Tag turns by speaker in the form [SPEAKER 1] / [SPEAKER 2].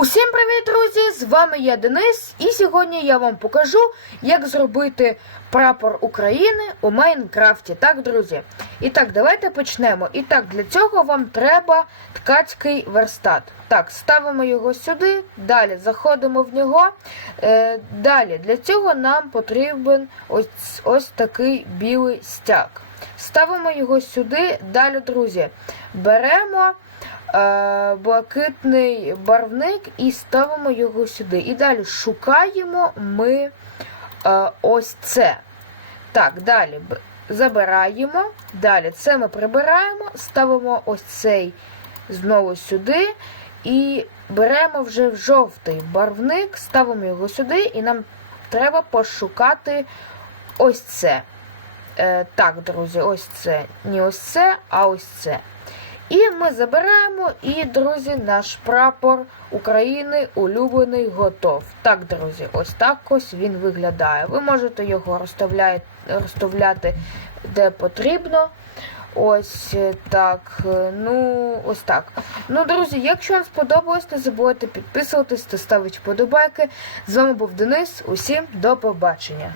[SPEAKER 1] Усім привіт, друзі! З вами я Денис, і сьогодні я вам покажу, як зробити прапор України у Майнкрафті. Так, друзі. І так, давайте почнемо. І так, для цього вам треба ткацький верстат. Так, ставимо його сюди, далі заходимо в нього. Е, далі для цього нам потрібен ось, ось такий білий стяг. Ставимо його сюди. Далі, друзі, беремо е, блакитний барвник і ставимо його сюди. І далі шукаємо ми е, ось це. Так, далі забираємо. Далі це ми прибираємо, ставимо ось цей знову сюди. І беремо вже в жовтий барвник, ставимо його сюди, і нам треба пошукати ось це. Е, так, друзі, ось це. Не ось це, а ось це. І ми забираємо, і, друзі, наш прапор України улюблений готов. Так, друзі, ось так ось він виглядає. Ви можете його розставляти, розставляти де потрібно. Ось е, так. е, Ну, ось так. Ну, друзі, якщо вам сподобалось, не забувайте підписуватись та ставити вподобайки. З вами був Денис. Усім до побачення.